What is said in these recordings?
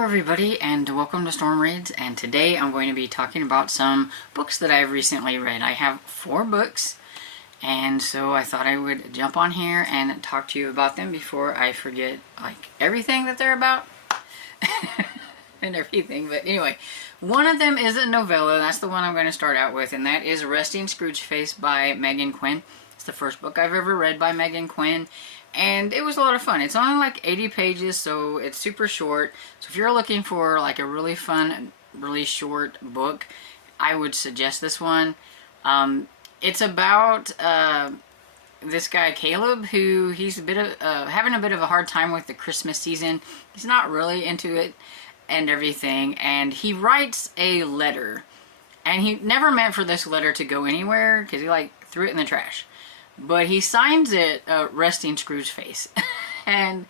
Hello everybody and welcome to Storm Reads, and today I'm going to be talking about some books that I've recently read. I have 4 books, and so I thought I would jump on here and talk to you about them before I forget like everything that they're about and everything. But anyway, one of them is a novella. That's the one I'm going to start out with, and that is Resting Scrooge Face by Megan Quinn. It's the first book I've ever read by Megan Quinn. And it was a lot of fun. It's only like 80 pages, so it's super short. So if you're looking for like a really fun, really short book, I would suggest this one. It's about this guy Caleb, who he's a bit of having a bit of a hard time with the Christmas season. He's not really into it and everything, and he writes a letter, and he never meant for this letter to go anywhere because he like threw it in the trash. But he signs it Resting Scrooge Face. And,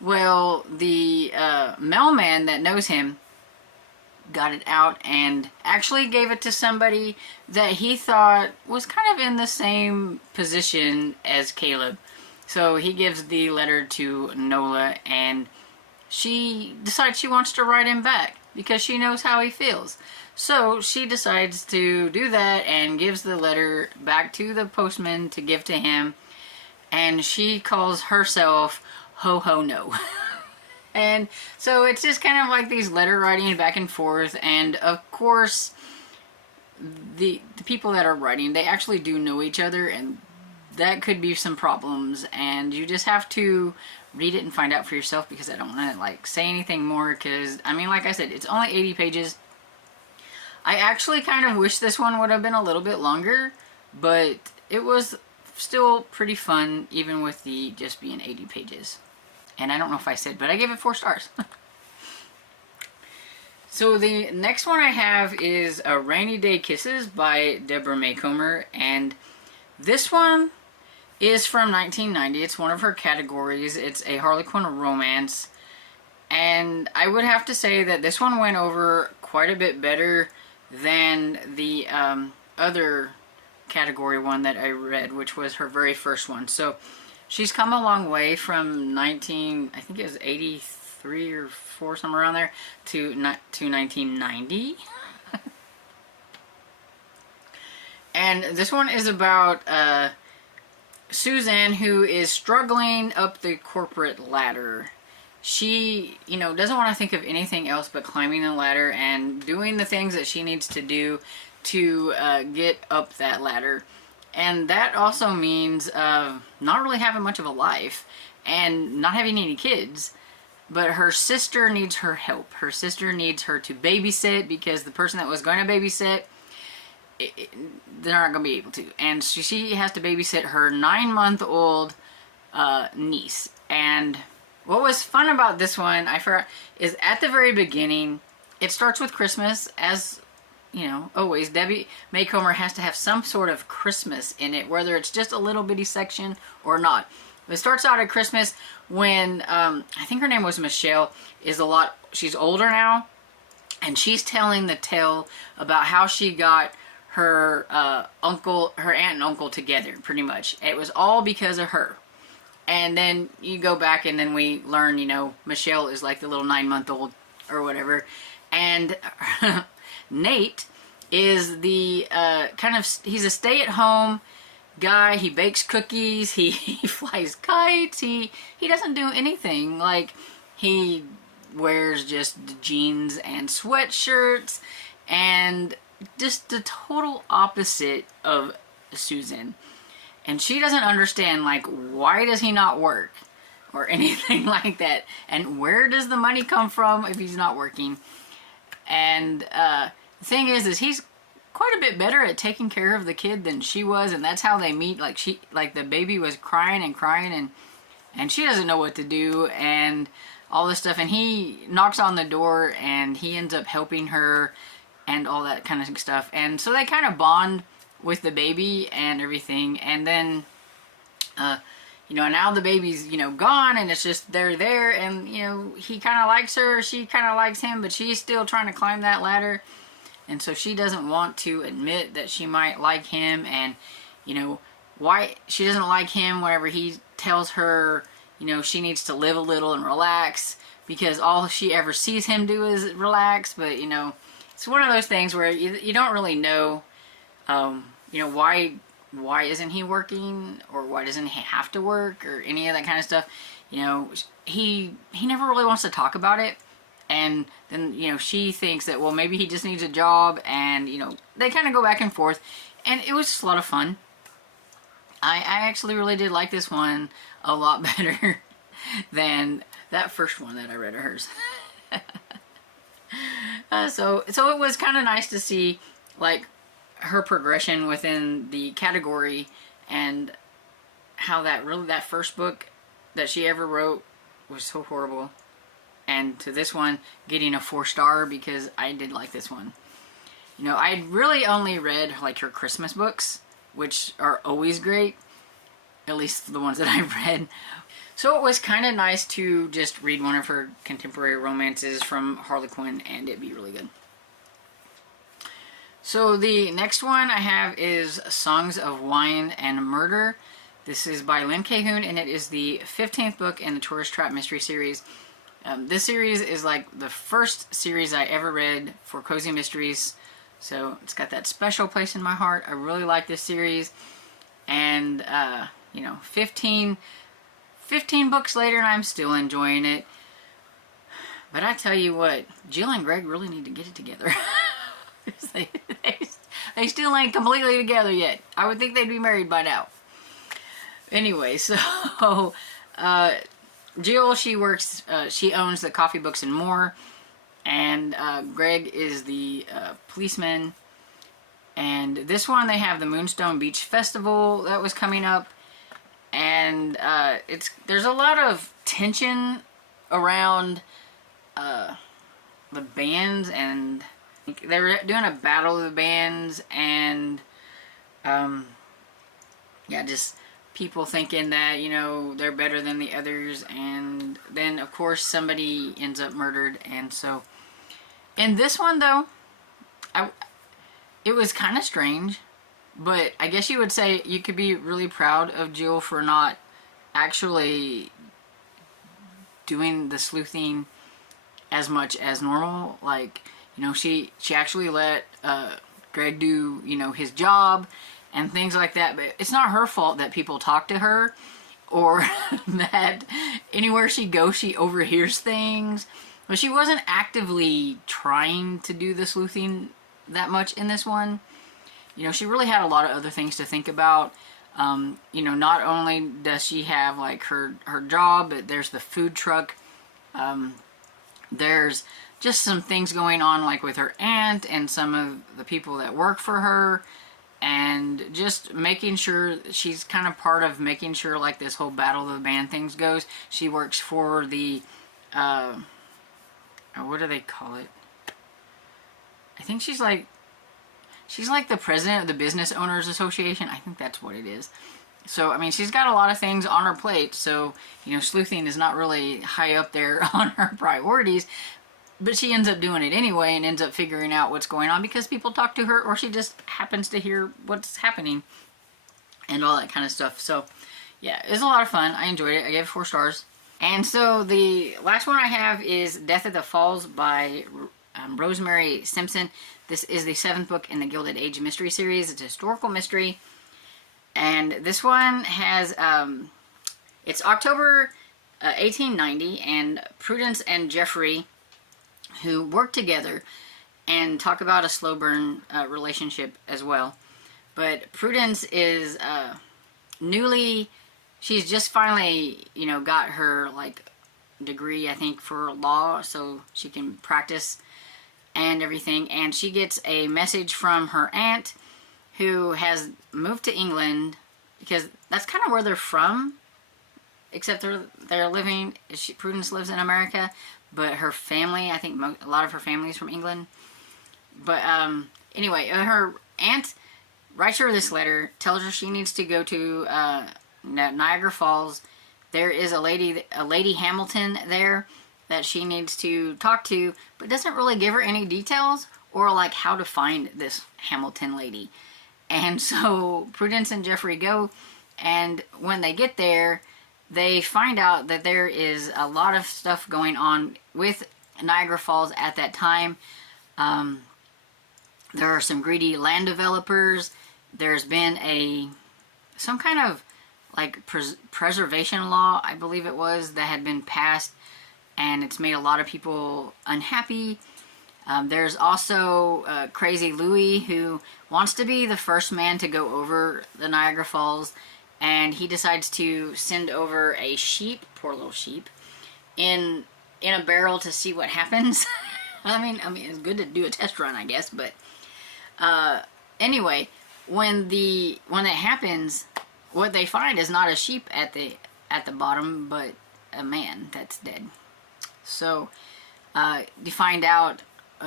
well, the mailman that knows him got it out and actually gave it to somebody that he thought was kind of in the same position as Caleb. So he gives the letter to Nola, and she decides she wants to write him back because she knows how he feels. So she decides to do that and gives the letter back to the postman to give to him. And she calls herself Ho Ho No. And so it's just kind of like these letter writing back and forth. And of course, the people that are writing, they actually do know each other. And that could be some problems. And you just have to read it and find out for yourself, because I don't want to like say anything more. Because, I mean, like I said, it's only 80 pages. I actually kind of wish this one would have been a little bit longer, but it was still pretty fun, even with the just being 80 pages. And I don't know if I said, but I gave it 4 stars. So the next one I have is A Rainy Day Kisses by Deborah Maycomer, and this one is from 1990. It's one of her categories. It's a Harlequin romance, and I would have to say that this one went over quite a bit better than the other category one that I read, which was her very first one. So she's come a long way from I think it was 83 or 4, somewhere around there, to 1990. And this one is about Suzanne, who is struggling up the corporate ladder. She, doesn't want to think of anything else but climbing the ladder and doing the things that she needs to do to get up that ladder. And that also means not really having much of a life and not having any kids. But her sister needs her help. Her sister needs her to babysit, because the person that was going to babysit, they're not going to be able to. And she has to babysit her 9-month-old niece. And what was fun about this one, I forgot, is at the very beginning, it starts with Christmas. As, always, Debbie Maycomer has to have some sort of Christmas in it, whether it's just a little bitty section or not. It starts out at Christmas when, I think her name was Michelle, she's older now, and she's telling the tale about how she got her aunt and uncle together, pretty much. It was all because of her. And then you go back and then we learn, Michelle is like the little 9-month-old or whatever. And Nate is the he's a stay-at-home guy. He bakes cookies. He flies kites. He doesn't do anything. Like, he wears just jeans and sweatshirts, and just the total opposite of Susan. And she doesn't understand, like, why does he not work or anything like that? And where does the money come from if he's not working? And the thing is he's quite a bit better at taking care of the kid than she was. And that's how they meet. Like the baby was crying and crying, and she doesn't know what to do and all this stuff. And he knocks on the door and he ends up helping her and all that kind of stuff. And so they kind of bond with the baby and everything. And then now the baby's gone, and it's just they're there, and he kind of likes her, she kind of likes him, but she's still trying to climb that ladder. And so she doesn't want to admit that she might like him, and why she doesn't like him whenever he tells her she needs to live a little and relax, because all she ever sees him do is relax. But you know, it's one of those things where you don't really know, you know, why isn't he working, or why doesn't he have to work, or any of that kind of stuff. You know, he never really wants to talk about it. And then, you know, she thinks that, well, maybe he just needs a job, and, you know, they kind of go back and forth, and it was just a lot of fun. I actually really did like this one a lot better than that first one that I read of hers. So it was kind of nice to see, like, her progression within the category, and how that first book that she ever wrote was so horrible, and to this one getting a 4-star, because I did like this one. You know, I really only read like her Christmas books, which are always great, at least the ones that I've read. So it was kind of nice to just read one of her contemporary romances from Harlequin and it be really good. So the next one I have is Songs of Wine and Murder. This is by Lynn Cahoon, and it is the 15th book in the Tourist Trap Mystery Series. This series is like the first series I ever read for Cozy Mysteries, so it's got that special place in my heart. I really like this series, and you know, 15 books later and I'm still enjoying it. But I tell you what, Jill and Greg really need to get it together. They still ain't completely together yet. I would think they'd be married by now. Anyway, so Jill, she owns the Coffee Books and More, and Greg is the policeman. And this one, they have the Moonstone Beach Festival that was coming up, and there's a lot of tension around the bands, and they were doing a battle of the bands, and yeah, just people thinking that, you know, they're better than the others, and then of course somebody ends up murdered. And so in this one though, it was kind of strange, but I guess you would say you could be really proud of Jill for not actually doing the sleuthing as much as normal. Like, you know, she actually let Greg do, you know, his job and things like that. But it's not her fault that people talk to her, or that anywhere she goes she overhears things. But she wasn't actively trying to do the sleuthing that much in this one. You know, she really had a lot of other things to think about. You know, not only does she have like her job, but there's the food truck. There's just some things going on like with her aunt and some of the people that work for her, and just making sure she's kind of part of making sure like this whole battle of the band things goes. She works for the what do they call it? I think she's like the president of the Business Owners Association. I think that's what it is. So, I mean, she's got a lot of things on her plate. So, you know, sleuthing is not really high up there on her priorities. But she ends up doing it anyway, and ends up figuring out what's going on because people talk to her, or she just happens to hear what's happening and all that kind of stuff. So, yeah, it was a lot of fun. I enjoyed it. I gave it 4 stars. And so the last one I have is Death at the Falls by Rosemary Simpson. This is the 7th book in the Gilded Age mystery series. It's a historical mystery. And this one has, it's October 1890, and Prudence and Jeffrey, who work together and talk about a slow burn relationship as well. But Prudence is she's just finally, you know, got her like degree, I think, for law, so she can practice and everything. And she gets a message from her aunt, who has moved to England, because that's kind of where they're from, except they're living, Prudence lives in America, but her family, I think a lot of her family is from England. But anyway, her aunt writes her this letter, tells her she needs to go to Niagara Falls. There is a lady Hamilton there that she needs to talk to, but doesn't really give her any details or like how to find this Hamilton lady. And so Prudence and Jeffrey go, and when they get there, they find out that there is a lot of stuff going on with Niagara Falls at that time. There are some greedy land developers. There's been some kind of like preservation law, I believe it was, that had been passed, and it's made a lot of people unhappy. There's also Crazy Louie, who wants to be the first man to go over the Niagara Falls, and he decides to send over a sheep, poor little sheep, in a barrel to see what happens. I mean, it's good to do a test run, I guess, but anyway, when that happens, what they find is not a sheep at the bottom, but a man that's dead. So you find out,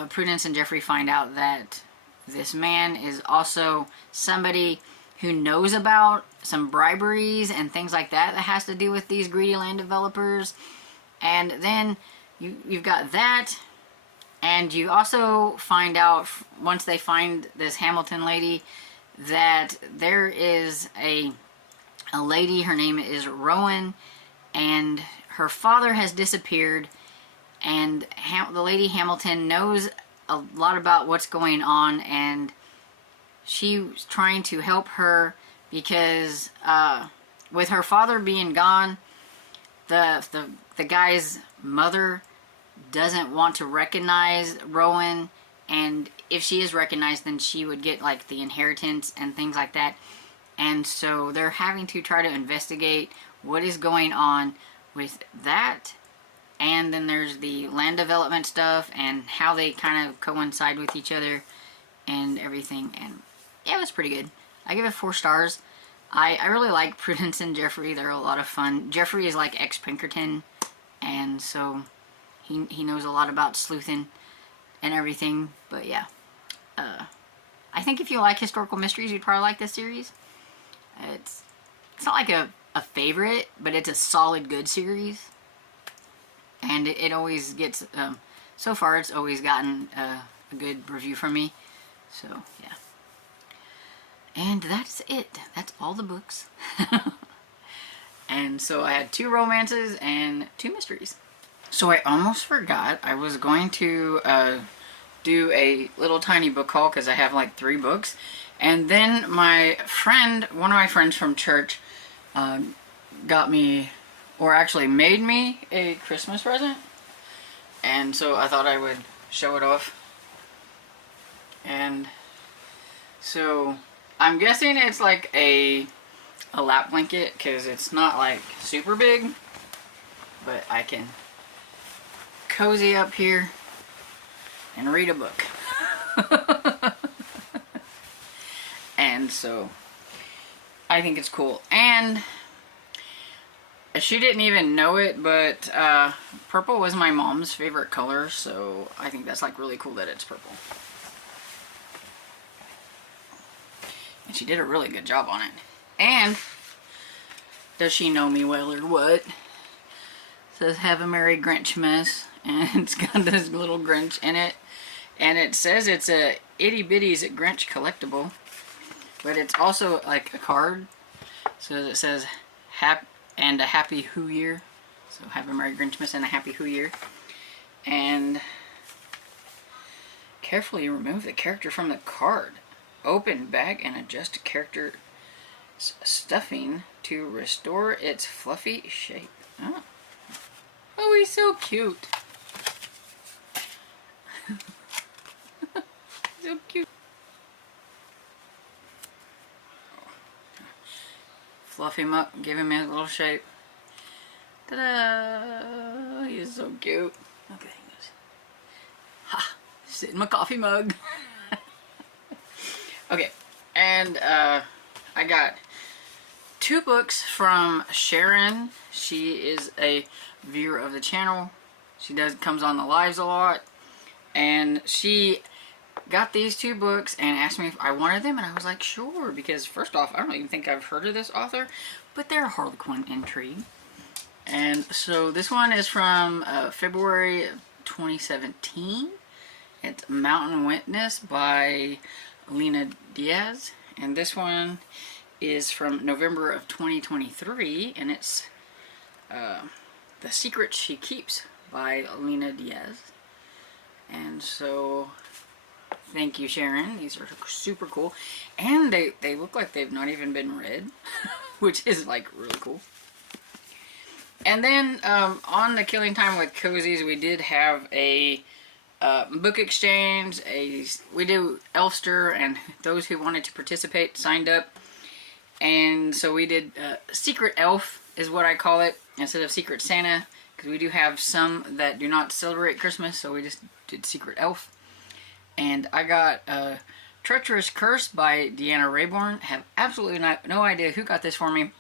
Prudence and Jeffrey find out that this man is also somebody who knows about some briberies and things like that has to do with these greedy land developers. And then you've got that, and you also find out, once they find this Hamilton lady, that there is a lady, her name is Rowan, and her father has disappeared, and the lady Hamilton knows a lot about what's going on, and she's trying to help her because with her father being gone, the guy's mother doesn't want to recognize Rowan, and if she is recognized, then she would get like the inheritance and things like that. And so they're having to try to investigate what is going on with that. And then there's the land development stuff and how they kind of coincide with each other and everything. And yeah, it was pretty good. I give it 4 stars. I really like Prudence and Jeffrey. They're a lot of fun. Jeffrey is like ex-Pinkerton, and so he knows a lot about sleuthing and everything. But yeah, I think if you like historical mysteries, you'd probably like this series. It's not like a favorite, but it's a solid good series. And it always gets, so far it's always gotten a good review from me. So, yeah. And that's it. That's all the books. And so I had 2 romances and 2 mysteries. So I almost forgot I was going to do a little tiny book haul because I have like 3 books. And then one of my friends from church got me, or actually made me, a Christmas present. And so I thought I would show it off. And so I'm guessing it's like a lap blanket because it's not like super big, but I can cozy up here and read a book. And so I think it's cool. And she didn't even know it, but purple was my mom's favorite color, so I think that's like really cool that it's purple. And she did a really good job on it. And does she know me well or what? It says have a Merry Grinchmas, and it's got this little Grinch in it. And it says it's a itty bitty's Grinch collectible, but it's also like a card. So it says and a Happy Who Year. So have a Merry Grinchmas and a Happy Who Year. And carefully remove the character from the card. Open bag and adjust character stuffing to restore its fluffy shape. Oh, oh, he's so cute. So cute. Fluff him up, give him his little shape. Ta-da! He's so cute. Okay, he goes. Ha! Sit in my coffee mug. Okay, and I got 2 books from Sharon. She is a viewer of the channel. She comes on the lives a lot, and she got these 2 books and asked me if I wanted them, and I was like, sure, because first off, I don't even think I've heard of this author, but they're a Harlequin intrigue. And so this one is from February 2017. It's Mountain Witness by Lena Diaz, and this one is from November of 2023, and it's The Secret She Keeps by Lena Diaz. And so, thank you, Sharon. These are super cool. And they look like they've not even been read, which is like really cool. And then on the Killing Time with Cozies, we did have a book exchange. We do Elfster, and those who wanted to participate signed up. And so we did Secret Elf is what I call it, instead of Secret Santa, because we do have some that do not celebrate Christmas, so we just did Secret Elf. And I got Treacherous Curse by Deanna Rayborn. Have absolutely no idea who got this for me,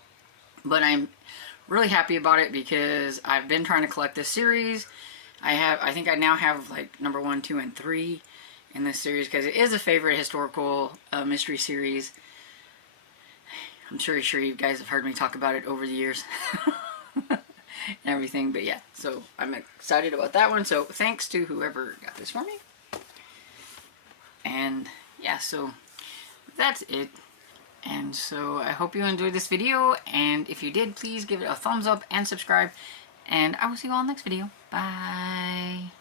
but I'm really happy about it because I've been trying to collect this series. I think I now have like number 1, 2, and 3 in this series because it is a favorite historical mystery series. I'm sure you guys have heard me talk about it over the years and everything, but yeah, so I'm excited about that one. So thanks to whoever got this for me. And yeah, so that's it. And so I hope you enjoyed this video, and if you did, please give it a thumbs up and subscribe, and I will see you all in the next video. Bye.